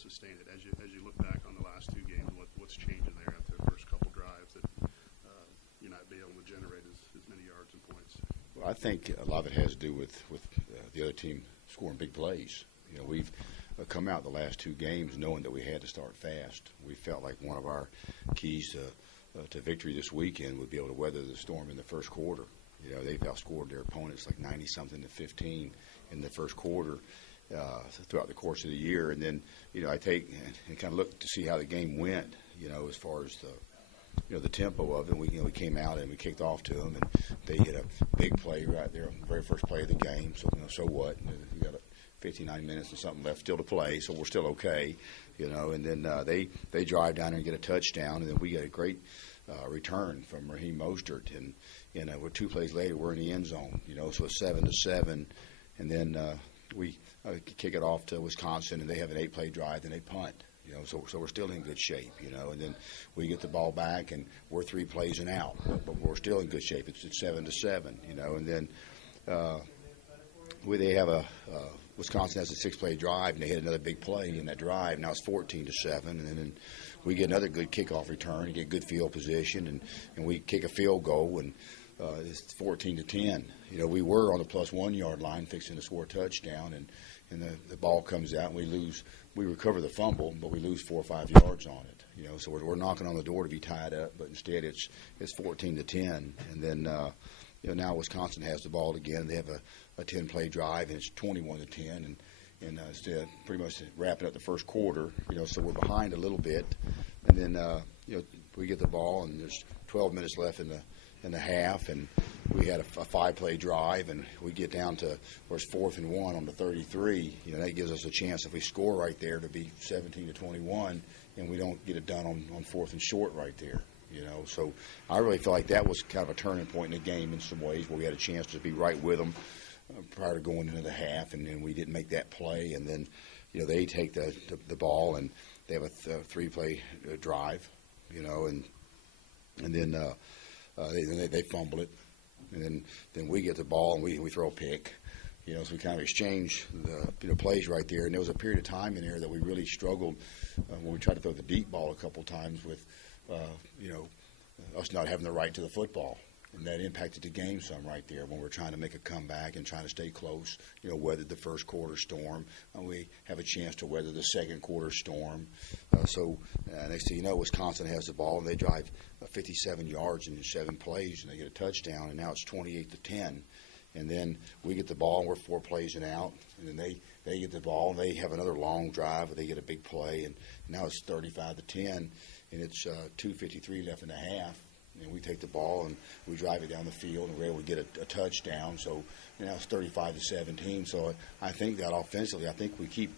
sustain it? As you look back on the last two games, what's changing there after the first couple drives that you're not being able to generate as many yards and points? Well, I think a lot of it has to do with the other team scoring big plays. We've come out the last two games knowing that we had to start fast. We felt like one of our keys to victory this weekend would be able to weather the storm in the first quarter. They've outscored their opponents like 90-something to 15 in the first quarter throughout the course of the year. And then, I take and kind of look to see how the game went, as far as the tempo of it. We came out and we kicked off to them, and they hit a big play right there on the very first play of the game. So, so what? We got 59 minutes and something left still to play, so we're still okay, And then they drive down there and get a touchdown, and then we get a great return from Raheem Mostert, and we're 2 plays later we're in the end zone, so it's 7-7, and then we kick it off to Wisconsin, and they have an 8-play drive, and they punt. So we're still in good shape, and then we get the ball back, and we're 3 plays and out, but we're still in good shape. It's 7-7, and then they have Wisconsin has a 6-play drive, and they hit another big play in that drive. Now it's 14-7, and then we get another good kickoff return and get good field position, and we kick a field goal, and it's 14-10. We were on the +1 yard line fixing to score a touchdown, and the ball comes out, and we lose. We recover the fumble, but we lose 4 or 5 yards on it. So we're knocking on the door to be tied up, but instead it's 14-10, and then now Wisconsin has the ball again. They have a 10-play drive, and it's 21-10, and instead pretty much wrapping up the first quarter. So we're behind a little bit, and then we get the ball, and there's 12 minutes left in the half, and we had a 5-play drive, and we get down to where it's 4th and 1 on the 33. That gives us a chance if we score right there to be 17-21, and we don't get it done on 4th and short right there. So I really feel like that was kind of a turning point in the game in some ways, where we had a chance to be right with them prior to going into the half, and then we didn't make that play, and then they take the ball, and they have a 3-play drive, and then they fumble it, and then we get the ball and we throw a pick. So we kind of exchange the plays right there, and there was a period of time in there that we really struggled when we tried to throw the deep ball a couple times with us not having the right to the football, and that impacted the game some right there when we're trying to make a comeback and trying to stay close. Weathered the first quarter storm, and we have a chance to weather the second quarter storm. So next thing you know, Wisconsin has the ball, and they drive 57 yards in 7 plays, and they get a touchdown, and now it's 28-10. And then we get the ball, and we're 4 plays and out, and then they get the ball, and they have another long drive, where they get a big play, and now it's 35-10, and it's 2:53 left in the half. And we take the ball and we drive it down the field, and we're able to get a touchdown. So now it's 35-17. So I think that offensively, I think we keep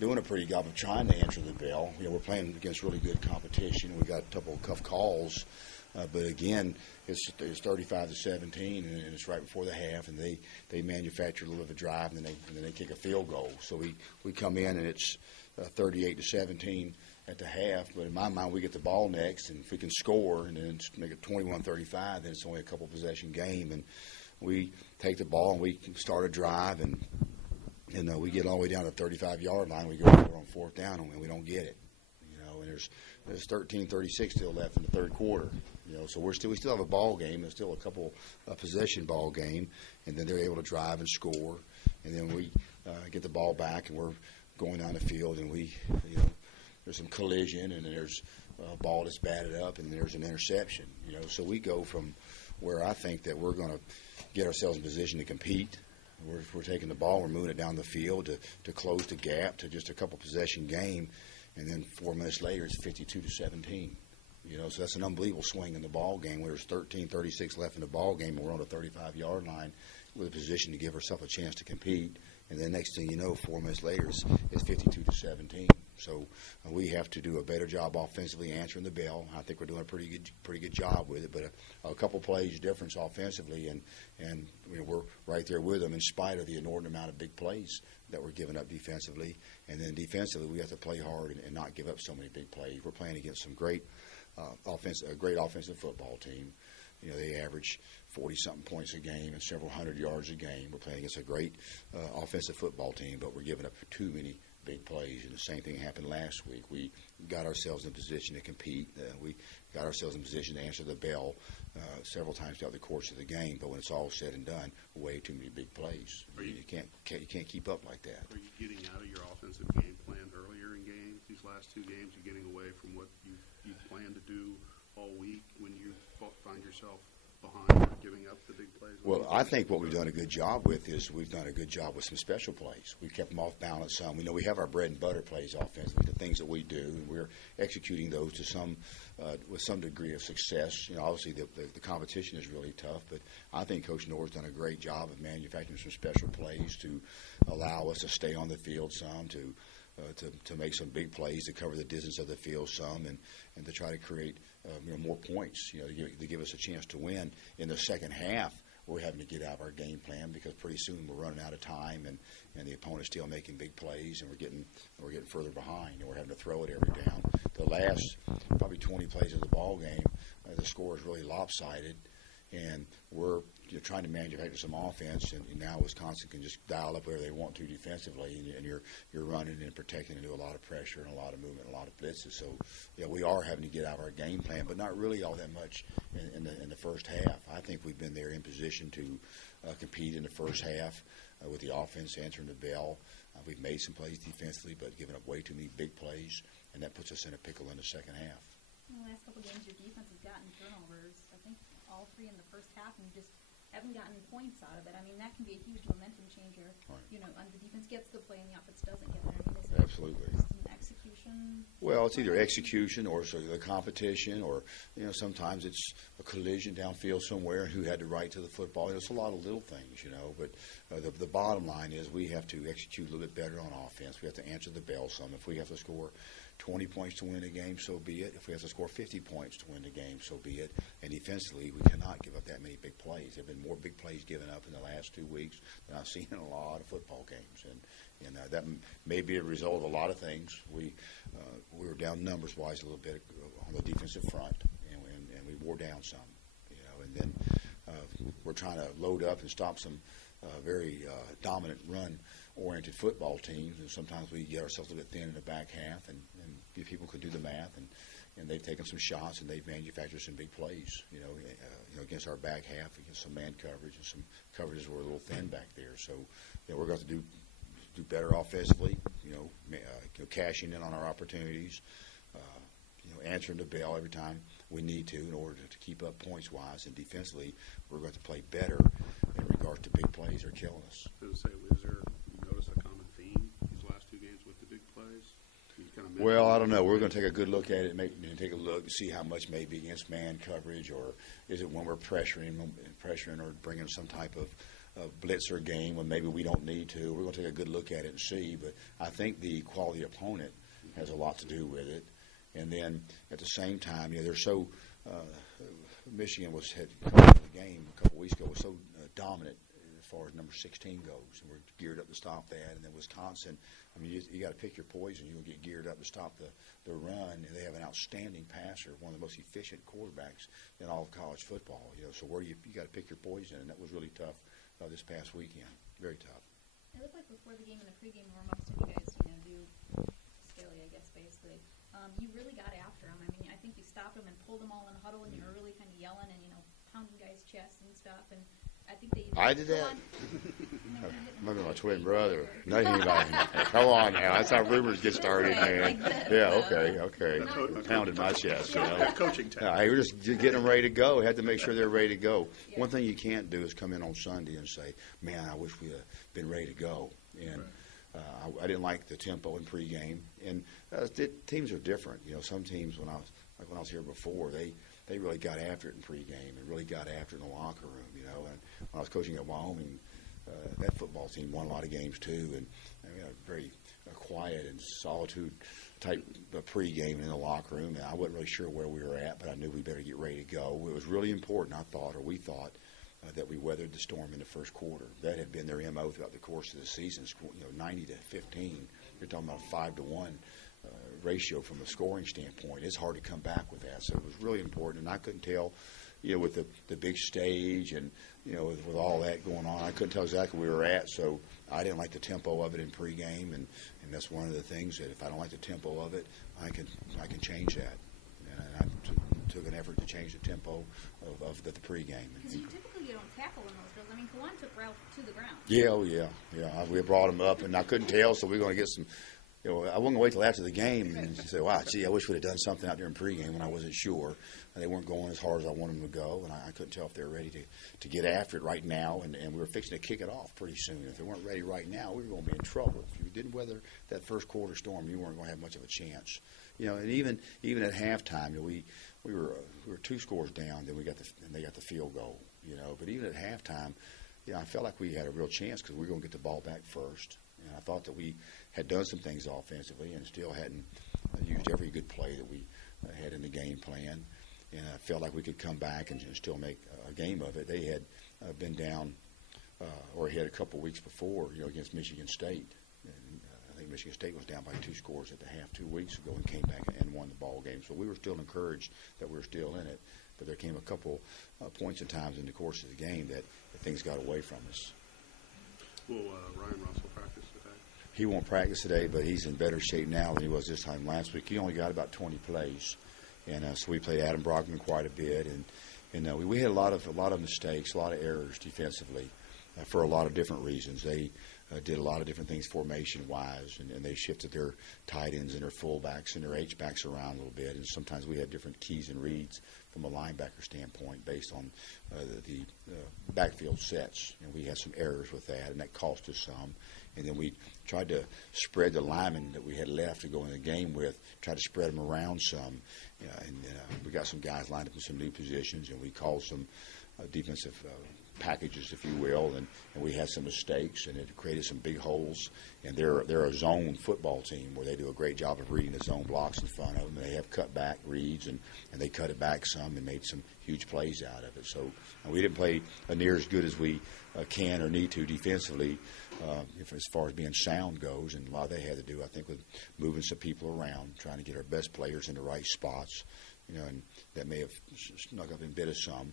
doing a pretty good job of trying to answer the bell. We're playing against really good competition. We got a couple of tough calls, but again, it's 35-17, and it's right before the half, and they manufacture a little bit of a drive, and then they kick a field goal. So we come in, and it's 38-17. At the half, but in my mind, we get the ball next, and if we can score and then make it 21-35, then it's only a couple possession game, and we take the ball and we start a drive, and we get all the way down to the 35-yard line. We go over on 4th down, and we don't get it, and there's 13:36 still left in the third quarter, so we still have a ball game. There's still a couple possession ball game, and then they're able to drive and score, and then we get the ball back, and we're going down the field, and we there's some collision, and then there's a ball that's batted up, and there's an interception. So we go from where I think that we're going to get ourselves in position to compete. We're taking the ball, we're moving it down the field to close the gap to just a couple possession game, and then 4 minutes later it's 52-17. So that's an unbelievable swing in the ball game. Where there's 13:36 left in the ball game, and we're on the 35-yard line with a position to give ourselves a chance to compete. And then next thing you know, 4 minutes later, it's 52-17. So we have to do a better job offensively answering the bell. I think we're doing a pretty good job with it. But a couple plays difference offensively, and we're right there with them in spite of the inordinate amount of big plays that we're giving up defensively. And then defensively, we have to play hard and not give up so many big plays. We're playing against some great offensive football team. They average 40-something points a game and several hundred yards a game. We're playing against a great offensive football team, but we're giving up too many big plays. And the same thing happened last week. We got ourselves in a position to compete. We got ourselves in a position to answer the bell several times throughout the course of the game. But when it's all said and done, way too many big plays. You can't keep up like that. Are you getting out of your offensive game plan earlier in games? These last two games, you're getting away from what you planned to do all week when you find yourself behind or giving up the big plays? Well, I think what we've done a good job with is we've done a good job with some special plays. We kept them off balance some. We know we have our bread and butter plays offensively, the things that we do, and we're executing those to with some degree of success. Obviously the competition is really tough, but I think Coach Norr's done a great job of manufacturing some special plays to allow us to stay on the field some, to make some big plays, to cover the distance of the field some, and to try to create more points, to give us a chance to win. In the second half, we're having to get out of our game plan because pretty soon we're running out of time, and the opponent's still making big plays, and we're getting further behind, and we're having to throw it every down. The last probably 20 plays of the ball game, the score is really lopsided, and we're trying to manufacture some offense, and now Wisconsin can just dial up whatever they want to defensively, and you're running and protecting into a lot of pressure and a lot of movement, and a lot of blitzes. So, we are having to get out of our game plan, but not really all that much in the first half. I think we've been there in position to compete in the first half with the offense answering the bell. We've made some plays defensively, but given up way too many big plays, and that puts us in a pickle in the second half. In the last couple of games, your defense has gotten turnovers. I think all three in the first half, and you just haven't gotten points out of it. I mean, that can be a huge momentum changer. Right. And the defense gets the play and the offense doesn't get it. I mean, is it Absolutely. just an execution? Well, it's either execution or the competition, or sometimes it's a collision downfield somewhere. Who had the right to the football? It's a lot of little things, But the bottom line is we have to execute a little bit better on offense. We have to answer the bell some. If we have to score 20 points to win a game, so be it. If we have to score 50 points to win the game, so be it. And defensively, we cannot give up that many big plays. There have been more big plays given up in the last 2 weeks than I've seen in a lot of football games. And that may be a result of a lot of things. We were down numbers-wise a little bit on the defensive front, and we wore down some. And then we're trying to load up and stop some very dominant run-oriented football teams, and sometimes we get ourselves a little bit thin in the back half, and people could do the math, and they've taken some shots, and they've manufactured some big plays, against our back half, against some man coverage, and some coverages were a little thin back there. So, we're going to do better offensively, cashing in on our opportunities, answering the bell every time we need to in order to keep up points-wise, and defensively, we're going to play better in regards to big plays are killing us. I was going to say, you notice a common theme these last two games with the big plays? Well, I don't know. We're going to take a good look at it, take a look, see how much maybe against man coverage, or is it when we're pressuring or bringing some type of blitzer game when maybe we don't need to. We're going to take a good look at it and see, but I think the quality opponent has a lot to do with it. And then at the same time, they're so Michigan had the game a couple weeks ago was so dominant as far as number 16 goes, and we're geared up to stop that. And then Wisconsin, I mean, you got to pick your poison. You'll get geared up to stop the run, and they have an outstanding passer, one of the most efficient quarterbacks in all of college football. So where you got to pick your poison, and that was really tough this past weekend. Very tough. It looked like before the game and the pregame warm-ups, and you guys, do Scaly, I guess, basically. You really got after them. I mean, I think you stopped them and pulled them all in a huddle, and you were really kind of yelling and, pounding guys' chests and stuff. And I think they. I did that. Remember my twin brother? No, anybody. Come on now. That's how rumors get started, man. Yeah, okay. Pounded my chest. Coaching time. Hey, we're just getting them ready to go. We had to make sure they're ready to go. Yeah. One thing you can't do is come in on Sunday and say, "Man, I wish we had been ready to go." And I didn't like the tempo in pregame. And teams are different. Some teams when I was here before, they really got after it in pregame and really got after it in the locker room. And when I was coaching at Wyoming, that football team won a lot of games too, and we had a very quiet and solitude type pregame in the locker room. And I wasn't really sure where we were at, but I knew we better get ready to go. It was really important, we thought, that we weathered the storm in the first quarter. That had been their MO throughout the course of the season. 90 to 15. You're talking about a 5-to-1 ratio from a scoring standpoint. It's hard to come back with that. So it was really important, and I couldn't tell with the big stage and with all that going on, I couldn't tell exactly where we were at. So I didn't like the tempo of it in pregame, and that's one of the things that if I don't like the tempo of it, I can change that. And I took an effort to change the tempo of the pregame. Because you typically don't tackle in those drills. I mean, Kawan took Ralph to the ground. Yeah. We brought him up, and I couldn't tell, so we were going to get some. I wasn't going to wait till after the game and say, wow, gee, I wish we'd have done something out there in pregame when I wasn't sure. They weren't going as hard as I wanted them to go, and I couldn't tell if they were ready to get after it right now, and we were fixing to kick it off pretty soon. If they weren't ready right now, we were going to be in trouble. If you didn't weather that first quarter storm, you weren't going to have much of a chance. And even at halftime, we were 2 scores down, then they got the field goal. But even at halftime, I felt like we had a real chance because we were going to get the ball back first. And I thought that we had done some things offensively and still hadn't used every good play that we had in the game plan. And I felt like we could come back and still make a game of it. They had been down or had a couple weeks before, against Michigan State. And, I think Michigan State was down by 2 scores at the half 2 weeks ago and came back and won the ball game. So we were still encouraged that we were still in it. But there came a couple points and times in the course of the game that things got away from us. Will Ryan Russell practice today? He won't practice today, but he's in better shape now than he was this time last week. He only got about 20 plays, and so we played Adam Brockman quite a bit, and we had a lot of mistakes, a lot of errors defensively for a lot of different reasons. They did a lot of different things formation-wise, and they shifted their tight ends and their fullbacks and their H-backs around a little bit, and sometimes we had different keys and reads from a linebacker standpoint based on the backfield sets. And we had some errors with that, and that cost us some. And then we tried to spread the linemen that we had left to go in the game with, tried to spread them around some. And we got some guys lined up in some new positions, and we called some defensive packages, if you will, and we had some mistakes, and it created some big holes. And they're a zone football team where they do a great job of reading the zone blocks in front of them. They have cut back reads, and they cut it back some and made some huge plays out of it. So we didn't play near as good as we can or need to defensively as far as being sound goes. And a lot they had to do, I think, with moving some people around, trying to get our best players in the right spots, and that may have snuck up and bit us some.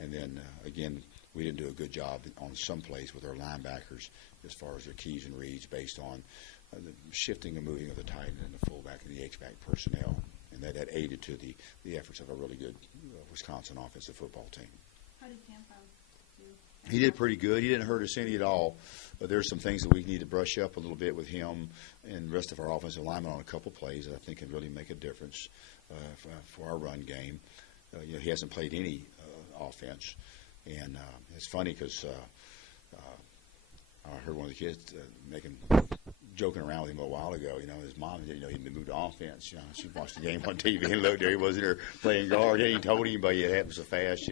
And then, again, we didn't do a good job on some plays with our linebackers as far as their keys and reads based on the shifting and moving of the tight end and the fullback and the H-back personnel. And that aided to the efforts of a really good Wisconsin offensive football team. How did Cam do? He did pretty good. He didn't hurt us any at all. But there's some things that we need to brush up a little bit with him and the rest of our offensive linemen on a couple plays that I think can really make a difference for our run game. He hasn't played any offense. And it's funny because I heard one of the kids joking around with him a while ago. His mom, he'd been moved to offense. She watched the game on TV and looked there. He wasn't there playing guard. He ain't told anybody it happened so fast,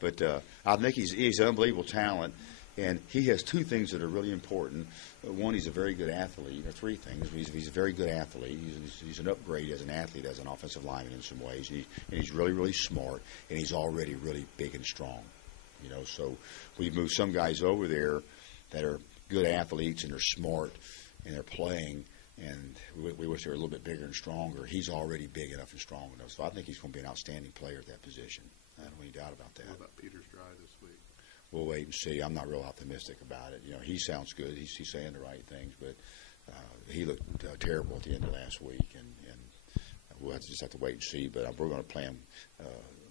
But I think he's an unbelievable talent. And he has 2 things that are really important. One, he's a very good athlete. Or 3 things. He's a very good athlete. He's an upgrade as an athlete, as an offensive lineman in some ways. And he's really, really smart. And he's already really big and strong. So we've moved some guys over there that are good athletes and they're smart and they're playing. And we wish they were a little bit bigger and stronger. He's already big enough and strong enough. So I think he's going to be an outstanding player at that position. I don't have any doubt about that. What about Peter's Dry this week? We'll wait and see. I'm not real optimistic about it. He sounds good. He's saying the right things, but he looked terrible at the end of last week, and we'll just have to wait and see. But we're going to play him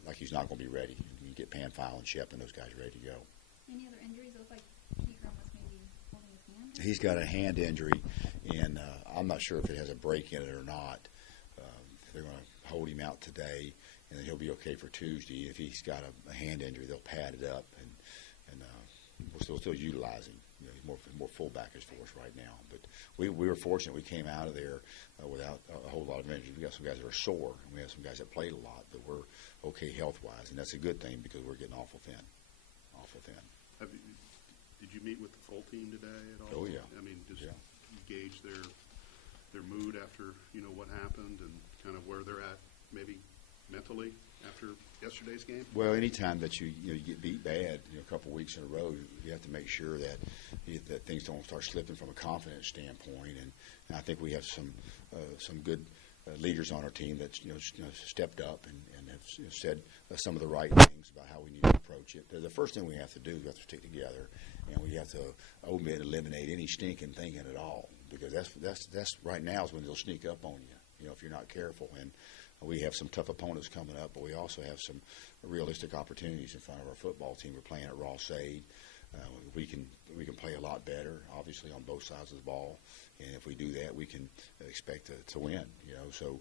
like he's not going to be ready. You get Panfile and Shep and those guys ready to go. Any other injuries? It looked like Pegram was maybe holding his hand. He's got a hand injury, and I'm not sure if it has a break in it or not. They're going to hold him out today, and then he'll be okay for Tuesday. If he's got a hand injury, they'll pad it up, and we'll still utilize him. He's more fullbackers for us right now. But we were fortunate we came out of there without a whole lot of injuries. We got some guys that are sore, and we have some guys that played a lot, but we're okay health-wise, and that's a good thing because we're getting awful thin. Did you meet with the full team today at all? Oh, yeah. I mean, just gauge their mood after, what happened and kind of where they're at maybe mentally after yesterday's game? Well, anytime that you get beat bad, a couple of weeks in a row, you have to make sure that things don't start slipping from a confidence standpoint. And I think we have some good leaders on our team that stepped up and have said some of the right things about how we need to approach it. The first thing we have to do is we have to stick together, and we have to eliminate any stinking thinking at all, because that's right now is when they'll sneak up on you, if you're not careful. And we have some tough opponents coming up, but we also have some realistic opportunities in front of our football team. We're playing at Ross-Ade. We can play a lot better, obviously, on both sides of the ball, and if we do that, we can expect to win. So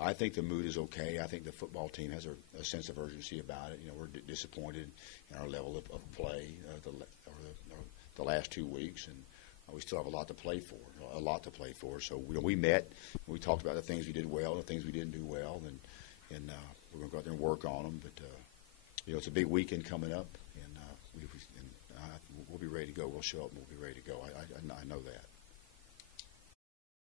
I think the mood is okay. I think the football team has a sense of urgency about it. We're disappointed in our level of play the last 2 weeks, and we still have a lot to play for. So we met, and we talked about the things we did well and the things we didn't do well, and we're going to go out there and work on them. But it's a big weekend coming up, and we'll be ready to go. We'll show up and we'll be ready to go. I know that.